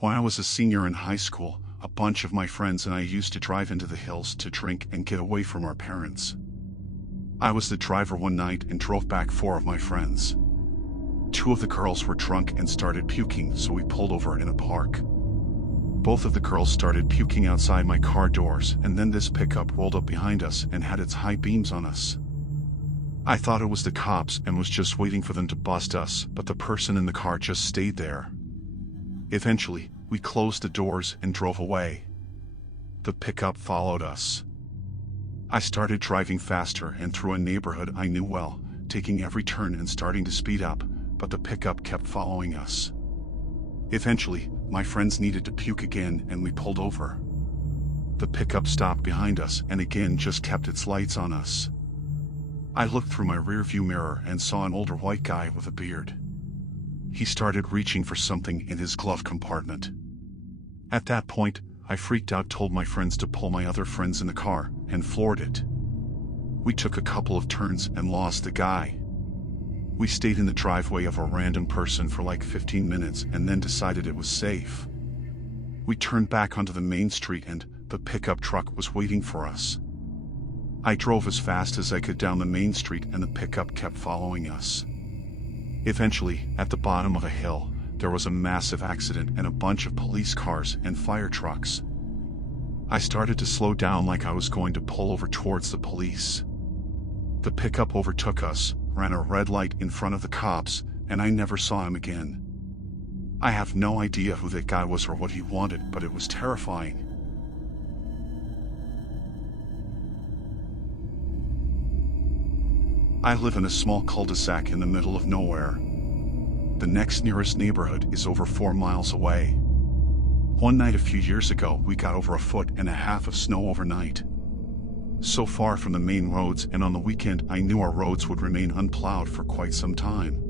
When I was a senior in high school, a bunch of my friends and I used to drive into the hills to drink and get away from our parents. I was the driver one night and drove back 4 of my friends. 2 of the girls were drunk and started puking, so we pulled over in a park. Both of the girls started puking outside my car doors, and then this pickup rolled up behind us and had its high beams on us. I thought it was the cops and was just waiting for them to bust us, but the person in the car just stayed there. Eventually, we closed the doors and drove away. The pickup followed us. I started driving faster and through a neighborhood I knew well, taking every turn and starting to speed up, but the pickup kept following us. Eventually, my friends needed to puke again and we pulled over. The pickup stopped behind us and again just kept its lights on us. I looked through my rearview mirror and saw an older white guy with a beard. He started reaching for something in his glove compartment. At that point, I freaked out, told my friends to pull my other friends in the car, and floored it. We took a couple of turns and lost the guy. We stayed in the driveway of a random person for like 15 minutes and then decided it was safe. We turned back onto the main street and the pickup truck was waiting for us. I drove as fast as I could down the main street and the pickup kept following us. Eventually, at the bottom of a hill, there was a massive accident and a bunch of police cars and fire trucks. I started to slow down like I was going to pull over towards the police. The pickup overtook us, ran a red light in front of the cops, and I never saw him again. I have no idea who that guy was or what he wanted, but it was terrifying. I live in a small cul-de-sac in the middle of nowhere. The next nearest neighborhood is over 4 miles away. One night a few years ago, we got over 1.5 feet of snow overnight. So far from the main roads and on the weekend, I knew our roads would remain unplowed for quite some time.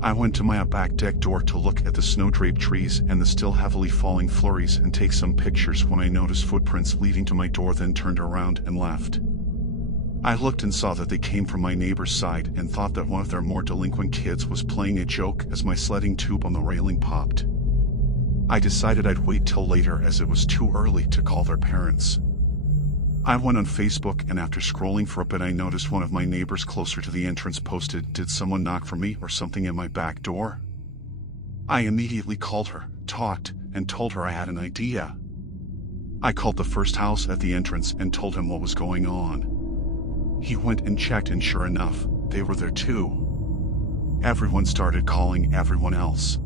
I went to my back deck door to look at the snow-draped trees and the still heavily falling flurries and take some pictures when I noticed footprints leading to my door, then turned around and left. I looked and saw that they came from my neighbor's side and thought that one of their more delinquent kids was playing a joke as my sledding tube on the railing popped. I decided I'd wait till later as it was too early to call their parents. I went on Facebook and after scrolling for a bit I noticed one of my neighbors closer to the entrance posted, "Did someone knock for me or something at my back door?" I immediately called her, talked, and told her I had an idea. I called the first house at the entrance and told him what was going on. He went and checked and sure enough, they were there too. Everyone started calling everyone else.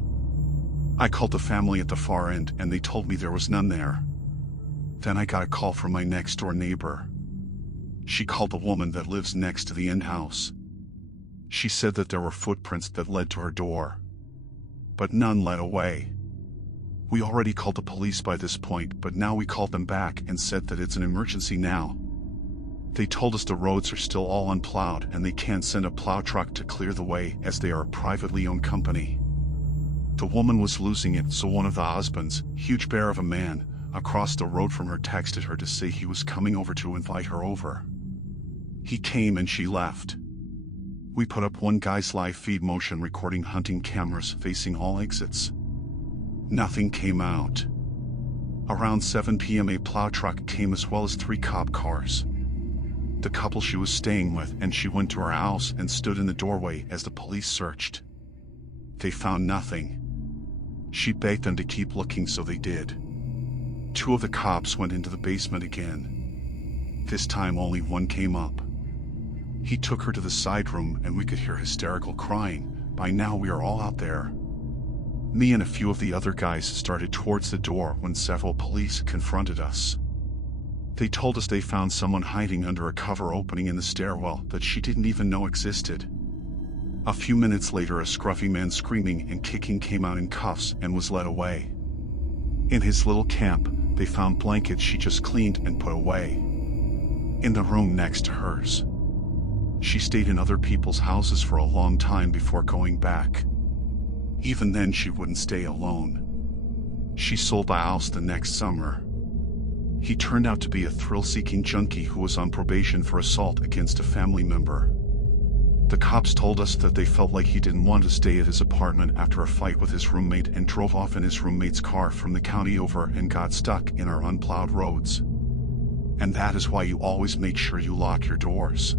I called the family at the far end and they told me there was none there. Then I got a call from my next door neighbor. She called the woman that lives next to the end house. She said that there were footprints that led to her door, but none led away. We already called the police by this point, but now we called them back and said that it's an emergency now. They told us the roads are still all unplowed and they can't send a plow truck to clear the way as they are a privately owned company. The woman was losing it, so one of the husbands, huge bear of a man, across the road from her texted her to say he was coming over to invite her over. He came and she left. We put up one guy's live feed motion recording hunting cameras facing all exits. Nothing came out. Around 7 p.m. a plow truck came as well as 3 cop cars. The couple she was staying with, and she went to her house and stood in the doorway as the police searched. They found nothing. She begged them to keep looking, so they did. 2 of the cops went into the basement again. This time only one came up. He took her to the side room and we could hear hysterical crying. By now we are all out there. Me and a few of the other guys started towards the door when several police confronted us. They told us they found someone hiding under a cover opening in the stairwell that she didn't even know existed. A few minutes later, a scruffy man screaming and kicking came out in cuffs and was led away. In his little camp, they found blankets she just cleaned and put away in the room next to hers. She stayed in other people's houses for a long time before going back. Even then, she wouldn't stay alone. She sold the house the next summer. He turned out to be a thrill-seeking junkie who was on probation for assault against a family member. The cops told us that they felt like he didn't want to stay at his apartment after a fight with his roommate and drove off in his roommate's car from the county over and got stuck in our unplowed roads. And that is why you always make sure you lock your doors.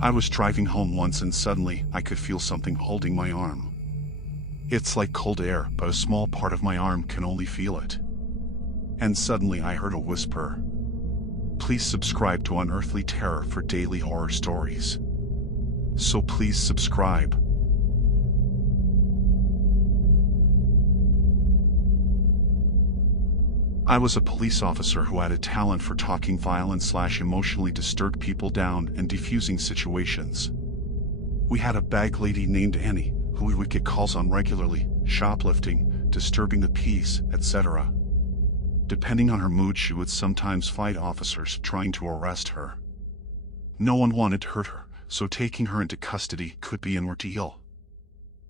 I was driving home once and suddenly I could feel something holding my arm. It's like cold air, but a small part of my arm can only feel it. And suddenly I heard a whisper. Please subscribe to Unearthly Terror for daily horror stories. So please subscribe. I was a police officer who had a talent for talking violent/emotionally disturbed people down and defusing situations. We had a bag lady named Annie, who we would get calls on regularly, shoplifting, disturbing the peace, etc. Depending on her mood, she would sometimes fight officers trying to arrest her. No one wanted to hurt her, so taking her into custody could be an ordeal.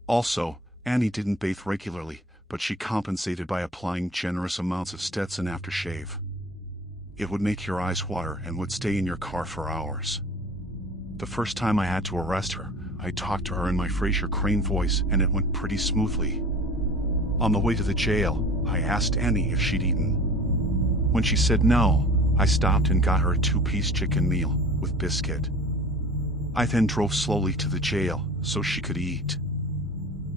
Also, Annie didn't bathe regularly, but she compensated by applying generous amounts of Stetson aftershave. It would make your eyes water and would stay in your car for hours. The first time I had to arrest her, I talked to her in my Fraser Crane voice and it went pretty smoothly. On the way to the jail, I asked Annie if she'd eaten. When she said no, I stopped and got her a 2-piece chicken meal with biscuit. I then drove slowly to the jail so she could eat.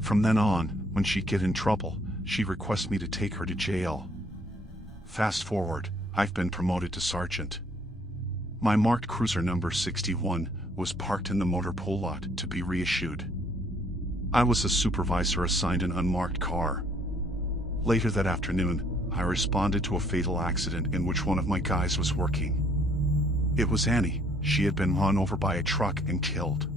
From then on, when she'd get in trouble, she'd request me to take her to jail. Fast forward, I've been promoted to sergeant. My marked cruiser number 61 was parked in the motor pool lot to be reissued. I was a supervisor assigned an unmarked car. Later that afternoon, I responded to a fatal accident in which one of my guys was working. It was Annie. She had been run over by a truck and killed.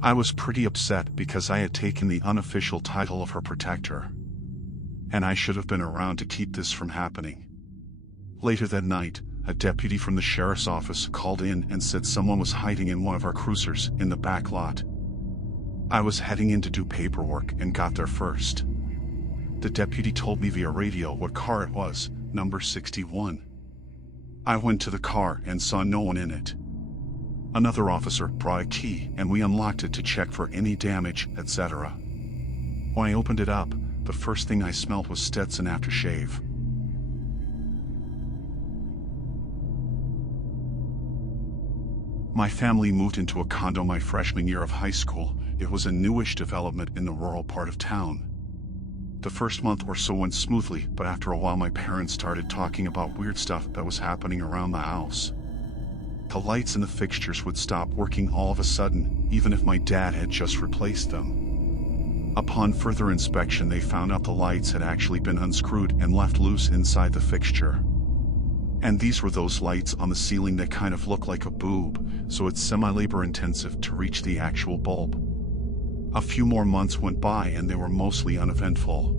I was pretty upset because I had taken the unofficial title of her protector. And I should have been around to keep this from happening. Later that night, a deputy from the sheriff's office called in and said someone was hiding in one of our cruisers in the back lot. I was heading in to do paperwork and got there first. The deputy told me via radio what car it was, number 61. I went to the car and saw no one in it. Another officer brought a key and we unlocked it to check for any damage, etc. When I opened it up, the first thing I smelled was Stetson aftershave. My family moved into a condo my freshman year of high school. It was a newish development in the rural part of town. The first month or so went smoothly, but after a while my parents started talking about weird stuff that was happening around the house. The lights and the fixtures would stop working all of a sudden, even if my dad had just replaced them. Upon further inspection, they found out the lights had actually been unscrewed and left loose inside the fixture. And these were those lights on the ceiling that kind of look like a boob, so it's semi-labor intensive to reach the actual bulb. A few more months went by and they were mostly uneventful.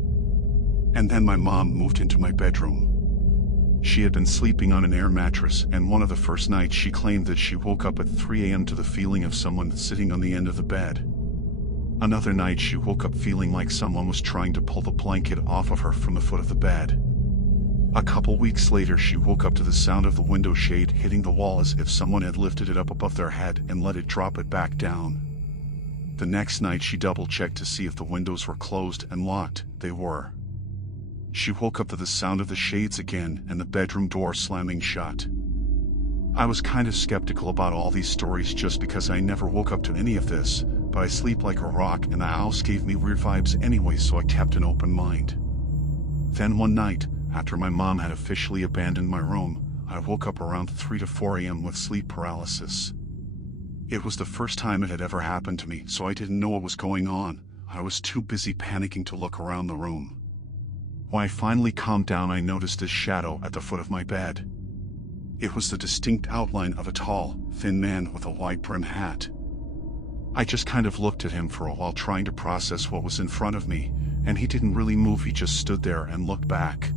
And then my mom moved into my bedroom. She had been sleeping on an air mattress, and one of the first nights she claimed that she woke up at 3 a.m. to the feeling of someone sitting on the end of the bed. Another night she woke up feeling like someone was trying to pull the blanket off of her from the foot of the bed. A couple weeks later she woke up to the sound of the window shade hitting the wall as if someone had lifted it up above their head and let it drop it back down. The next night she double-checked to see if the windows were closed and locked. They were. She woke up to the sound of the shades again and the bedroom door slamming shut. I was kind of skeptical about all these stories just because I never woke up to any of this, but I sleep like a rock and the house gave me weird vibes anyway, so I kept an open mind. Then one night, after my mom had officially abandoned my room, I woke up around 3 to 4 a.m. with sleep paralysis. It was the first time it had ever happened to me, so I didn't know what was going on. I was too busy panicking to look around the room. When I finally calmed down, I noticed this shadow at the foot of my bed. It was the distinct outline of a tall, thin man with a wide-brim hat. I just kind of looked at him for a while trying to process what was in front of me, and he didn't really move, he just stood there and looked back.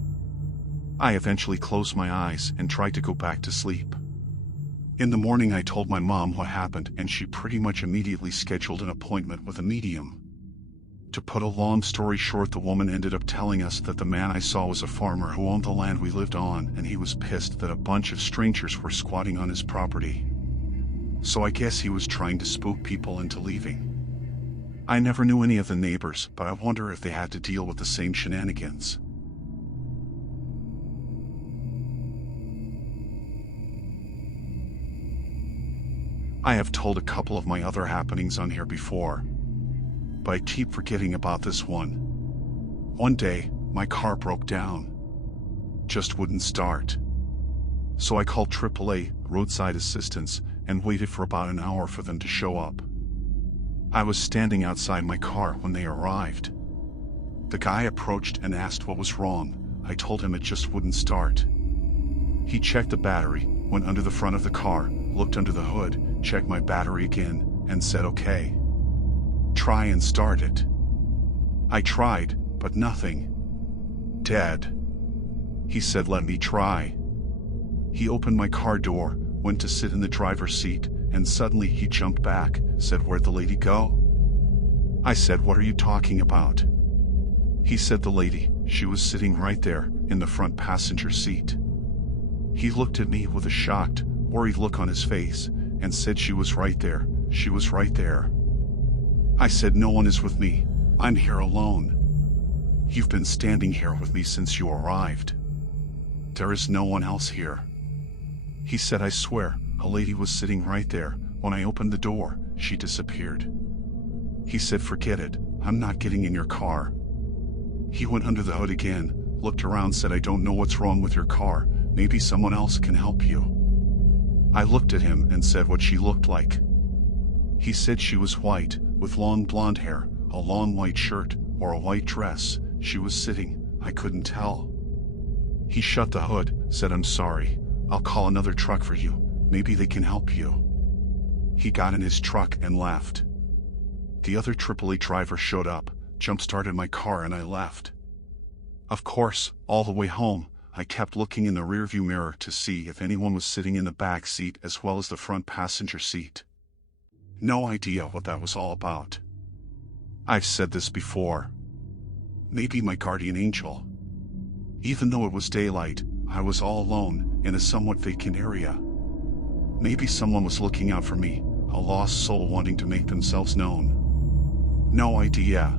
I eventually closed my eyes and tried to go back to sleep. In the morning I told my mom what happened and she pretty much immediately scheduled an appointment with a medium. To put a long story short, the woman ended up telling us that the man I saw was a farmer who owned the land we lived on, and he was pissed that a bunch of strangers were squatting on his property. So I guess he was trying to spook people into leaving. I never knew any of the neighbors, but I wonder if they had to deal with the same shenanigans. I have told a couple of my other happenings on here before, but I keep forgetting about this one. One day, my car broke down. Just wouldn't start. So I called AAA, roadside assistance, and waited for about an hour for them to show up. I was standing outside my car when they arrived. The guy approached and asked what was wrong. I told him it just wouldn't start. He checked the battery, went under the front of the car, looked under the hood, checked my battery again, and said okay. Try and start it. I tried, but nothing. Dead. He said let me try. He opened my car door, went to sit in the driver's seat, and suddenly he jumped back, said where'd the lady go? I said what are you talking about? He said the lady, she was sitting right there, in the front passenger seat. He looked at me with a shocked, worried look on his face, and said she was right there, she was right there. I said no one is with me, I'm here alone. You've been standing here with me since you arrived. There is no one else here. He said I swear, a lady was sitting right there, when I opened the door, she disappeared. He said forget it, I'm not getting in your car. He went under the hood again, looked around, said I don't know what's wrong with your car, maybe someone else can help you. I looked at him and said what she looked like. He said she was white, with long blonde hair, a long white shirt, or a white dress. She was sitting, I couldn't tell. He shut the hood, said I'm sorry, I'll call another truck for you, maybe they can help you. He got in his truck and left. The other AAA driver showed up, jump-started my car, and I left. Of course, all the way home, I kept looking in the rearview mirror to see if anyone was sitting in the back seat as well as the front passenger seat. No idea what that was all about. I've said this before. Maybe my guardian angel. Even though it was daylight, I was all alone, in a somewhat vacant area. Maybe someone was looking out for me, a lost soul wanting to make themselves known. No idea.